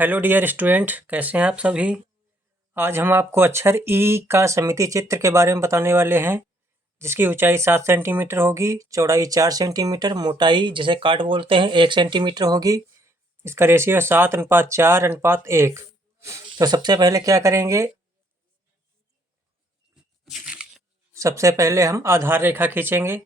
Hello dear student, कैसे हैं आप सभी। आज हम आपको अक्षर ई का समिति चित्र के बारे में बताने वाले हैं, जिसकी ऊंचाई 7 सेंटीमीटर होगी, चौड़ाई 4 सेंटीमीटर, मोटाई जिसे काट बोलते हैं 1 सेंटीमीटर होगी। इसका रेशियो 7:4:1। तो सबसे पहले क्या करेंगे, सबसे पहले हम आधार रेखा खींचेंगे।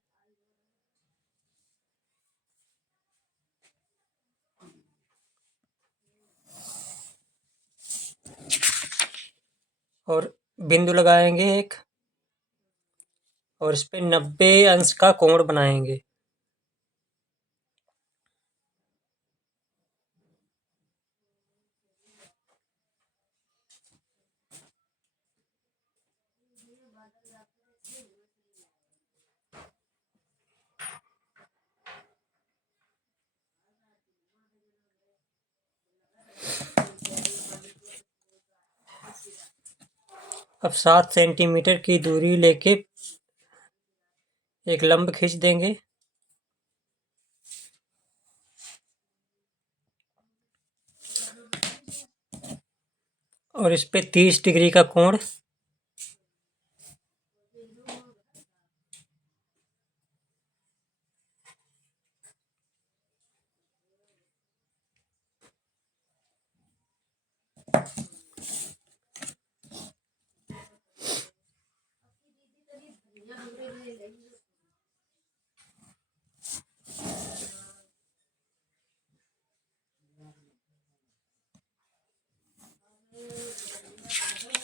और बिंदु लगाएंगे एक, और इस पे 90 अंश का कोण बनाएंगे। अब 7 सेंटीमीटर की दूरी लेके एक लंब खींच देंगे। और इस पे 30 डिग्री का कोण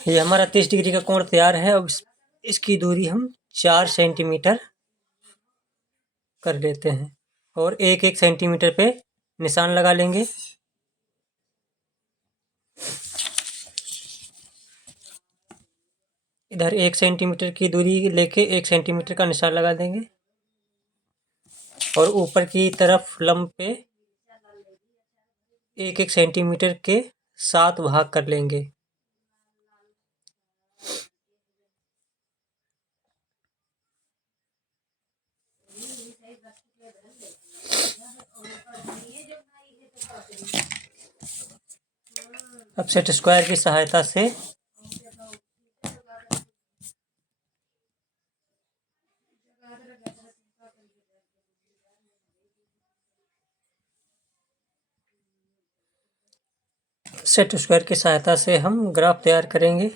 ये हमारा 30 डिग्री का कोण तैयार है। अब इसकी दूरी हम 4 सेंटीमीटर कर लेते हैं और 1-1 सेंटीमीटर पे निशान लगा लेंगे। इधर 1 सेंटीमीटर की दूरी लेके 1 सेंटीमीटर का निशान लगा देंगे और ऊपर की तरफ लंब पे 1-1 सेंटीमीटर के 7 भाग कर लेंगे। अब सेट स्क्वायर की सहायता से हम ग्राफ तैयार करेंगे।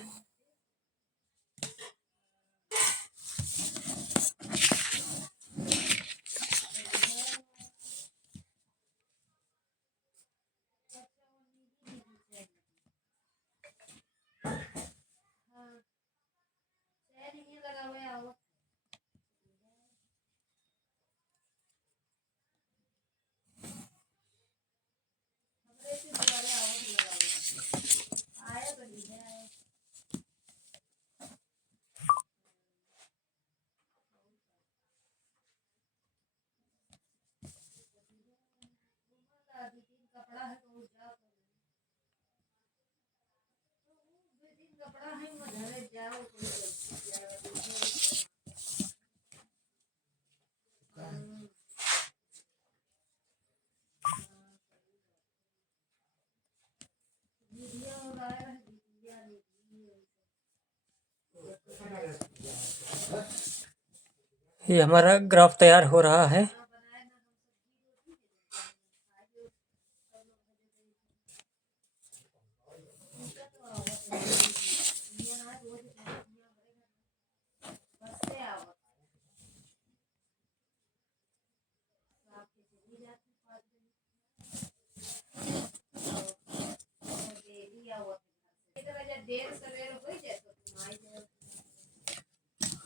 ये हमारा ग्राफ तैयार हो रहा है।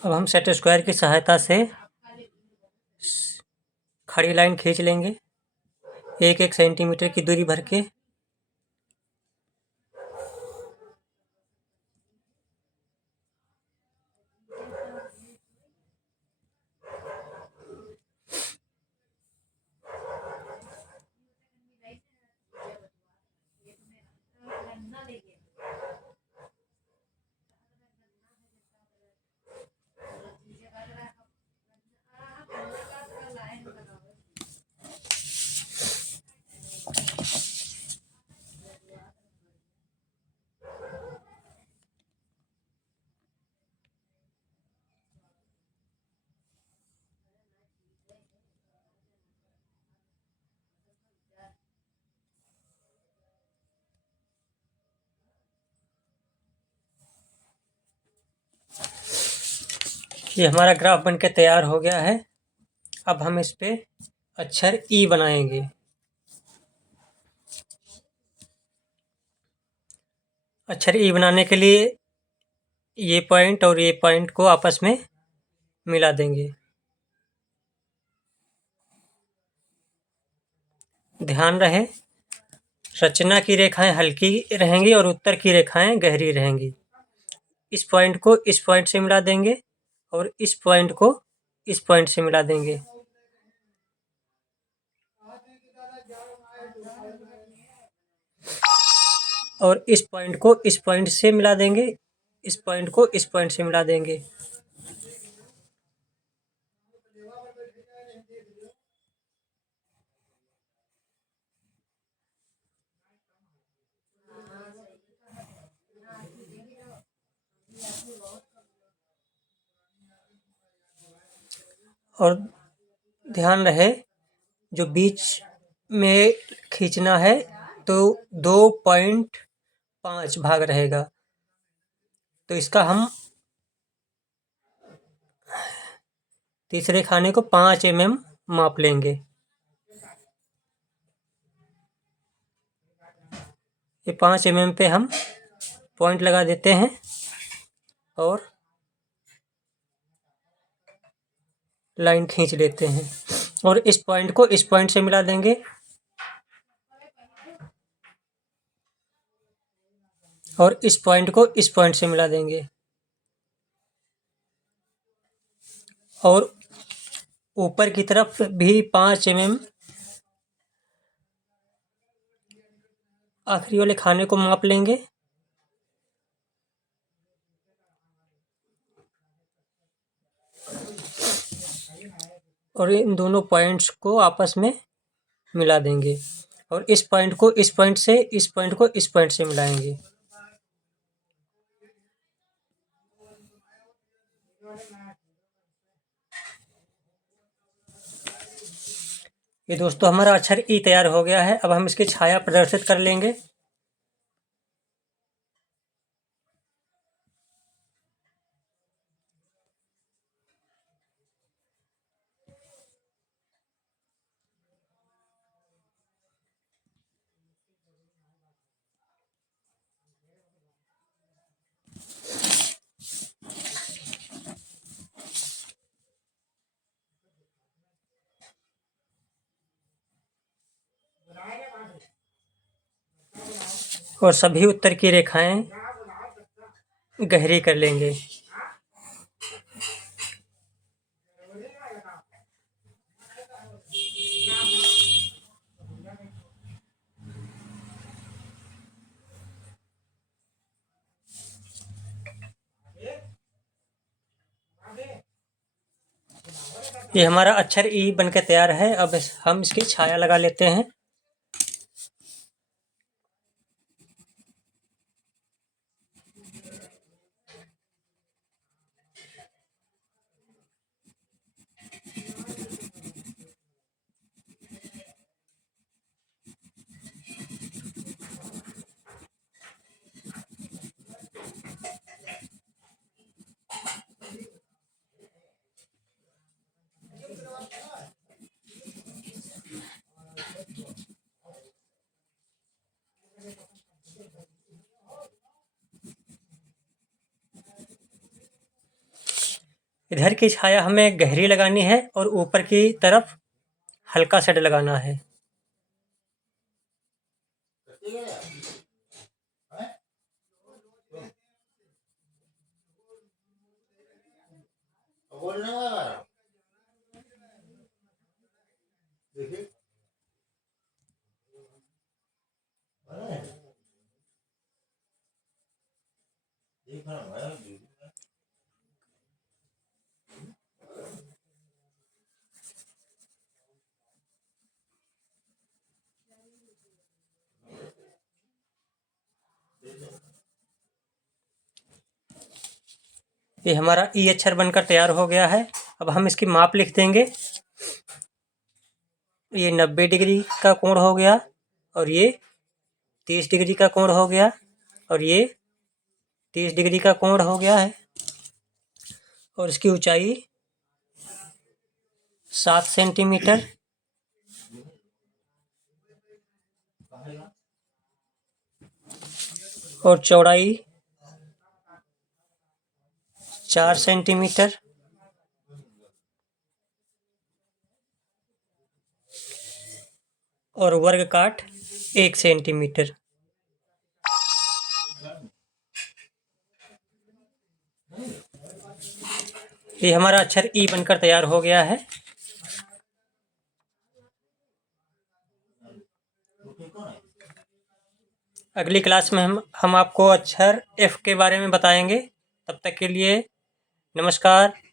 अब हम सेट स्क्वायर की सहायता से खड़ी लाइन खींच लेंगे 1-1 सेंटीमीटर की दूरी भर के। ये हमारा ग्राफ बनके तैयार हो गया है। अब हम इस पे अक्षर ई बनाएंगे। अक्षर ई बनाने के लिए ये पॉइंट और ये पॉइंट को आपस में मिला देंगे। ध्यान रहे, रचना की रेखाएं हल्की रहेंगी और उत्तर की रेखाएं गहरी रहेंगी। इस पॉइंट को इस पॉइंट से मिला देंगे और इस पॉइंट को इस पॉइंट से मिला देंगे। और इस पॉइंट को इस पॉइंट से मिला देंगे, इस पॉइंट को इस पॉइंट से मिला देंगे। और ध्यान रहे, जो बीच में खींचना है तो 2.5 भाग रहेगा, तो इसका हम तीसरे खाने को 5 mm माप लेंगे। ये 5 mm पे हम पॉइंट लगा देते हैं और लाइन खींच लेते हैं और इस पॉइंट को इस पॉइंट से मिला देंगे और इस पॉइंट को इस पॉइंट से मिला देंगे और ऊपर की तरफ भी 5 mm आखिरी वाले खाने को माप लेंगे और इन दोनों पॉइंट्स को आपस में मिला देंगे और इस पॉइंट को इस पॉइंट से, इस पॉइंट को इस पॉइंट से मिलाएंगे। ये दोस्तों हमारा अक्षर ई तैयार हो गया है। अब हम इसकी छाया प्रदर्शित कर लेंगे। और सभी उत्तर की रेखाएं गहरी कर लेंगे। ये हमारा अक्षर ई बनकर तैयार है। अब हम इसकी छाया लगा लेते हैं। इधर की छाया हमें गहरी लगानी है और ऊपर की तरफ हल्का शेड लगाना है। ये हमारा ई अक्षर बनकर तैयार हो गया है। अब हम इसकी माप लिख देंगे। ये 90 डिग्री का कोण हो गया और ये 30 डिग्री का कोण हो गया और ये 30 डिग्री का कोण हो गया है और इसकी ऊंचाई 7 सेंटीमीटर और चौड़ाई 4 सेंटीमीटर और वर्ग काट 1 सेंटीमीटर। ये हमारा अक्षर ई बनकर तैयार हो गया है। अगली क्लास में हम आपको अक्षर एफ के बारे में बताएंगे। तब तक के लिए नमस्कार।